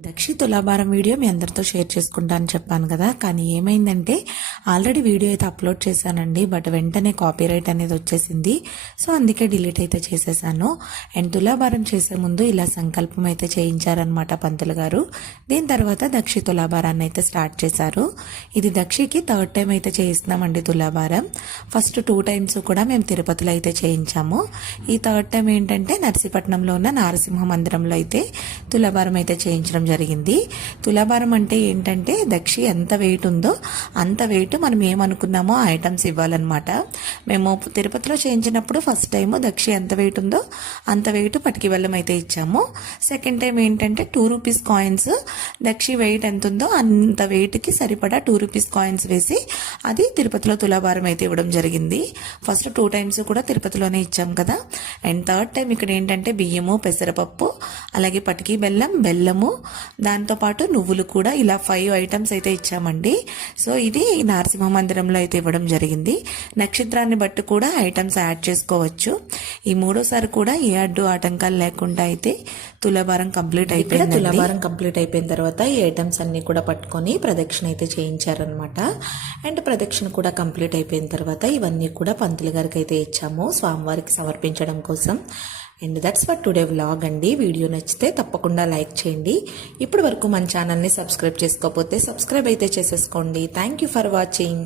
దక్షి తులాభారం video మీ అందరితో share చేసుకుంటాను చెప్పాను కదా. కానీ ఏమైందంటే ఆల్రెడీ వీడియో అయితే అప్లోడ్ చేశానండి బట్ వెంటనే కాపీరైట్ అనేది వచ్చేసింది. సో అందుకే డిలీట్ అయితే చేసేసాను. అండ్ తులాభారం చేసే ముందు ఇలా సంకల్పం అయితే చేయించారనమాట పంతులు గారు. దీని తర్వాత దక్షి తులాభారాన్ని అయితే స్టార్ట్ చేశారు. ఇది దక్షికి థర్డ్ టైం అయితే చేయిస్తున్నామండి తులాభారం. ఫస్ట్ టూ టైమ్స్ కూడా మేము తిరుపతిలో అయితే చేయించాము. ఈ థర్డ్ టైం ఏంటంటే నర్సీపట్నంలో ఉన్న నారసింహ మందిరంలో అయితే తులాభారం అయితే చేయించడం జరిగింది. తులాభారం అంటే ఏంటంటే దక్షి ఎంత వెయిట్ ఉందో అంత వెయిట్ మనం ఏమనుకున్నామో ఆ ఐటమ్స్ ఇవ్వాలన్నమాట. మేము తిరుపతిలో చేయించినప్పుడు ఫస్ట్ టైం దక్షి ఎంత వెయిట్ ఉందో అంత వెయిట్ పటికి బెల్లం అయితే ఇచ్చాము. సెకండ్ టైం ఏంటంటే టూ రూపీస్ కాయిన్స్ దక్షి వెయిట్ ఎంత ఉందో అంత వెయిట్కి సరిపడా టూ రూపీస్ కాయిన్స్ వేసి అది తిరుపతిలో తులాభారం అయితే ఇవ్వడం జరిగింది. ఫస్ట్ టూ టైమ్స్ కూడా తిరుపతిలోనే ఇచ్చాం కదా. అండ్ థర్డ్ టైం ఇక్కడ ఏంటంటే బియ్యము పెసరపప్పు అలాగే పటికి బెల్లం బెల్లము దాంతోపాటు నువ్వులు కూడా ఇలా ఫైవ్ ఐటమ్స్ అయితే ఇచ్చామండి. సో ఇది నరసింహ మందిరంలో అయితే ఇవ్వడం జరిగింది. నక్షత్రాన్ని బట్టి కూడా ఐటమ్స్ యాడ్ చేసుకోవచ్చు. ఈ మూడోసారి కూడా ఏ అడ్డు ఆటంకాలు లేకుండా అయితే తులాభారం కంప్లీట్ అయిపోయింది తులాభారం కంప్లీట్ అయిపోయిన తర్వాత ఈ ఐటమ్స్ అన్ని కూడా పట్టుకొని ప్రదక్షిణ అయితే చేయించారనమాట అండ్ ప్రదక్షిణ కూడా కంప్లీట్ అయిపోయిన తర్వాత ఇవన్నీ కూడా పంతులు గారికి అయితే ఇచ్చాము. స్వామివారికి సమర్పించడం కోసం. And that's for today vlog అండి. వీడియో నచ్చితే తప్పకుండా లైక్ చేయండి. ఇప్పటి వరకు మన ఛానల్ని సబ్స్క్రైబ్ చేసుకోకపోతే సబ్స్క్రైబ్ అయితే చేసేసుకోండి. Thank you for watching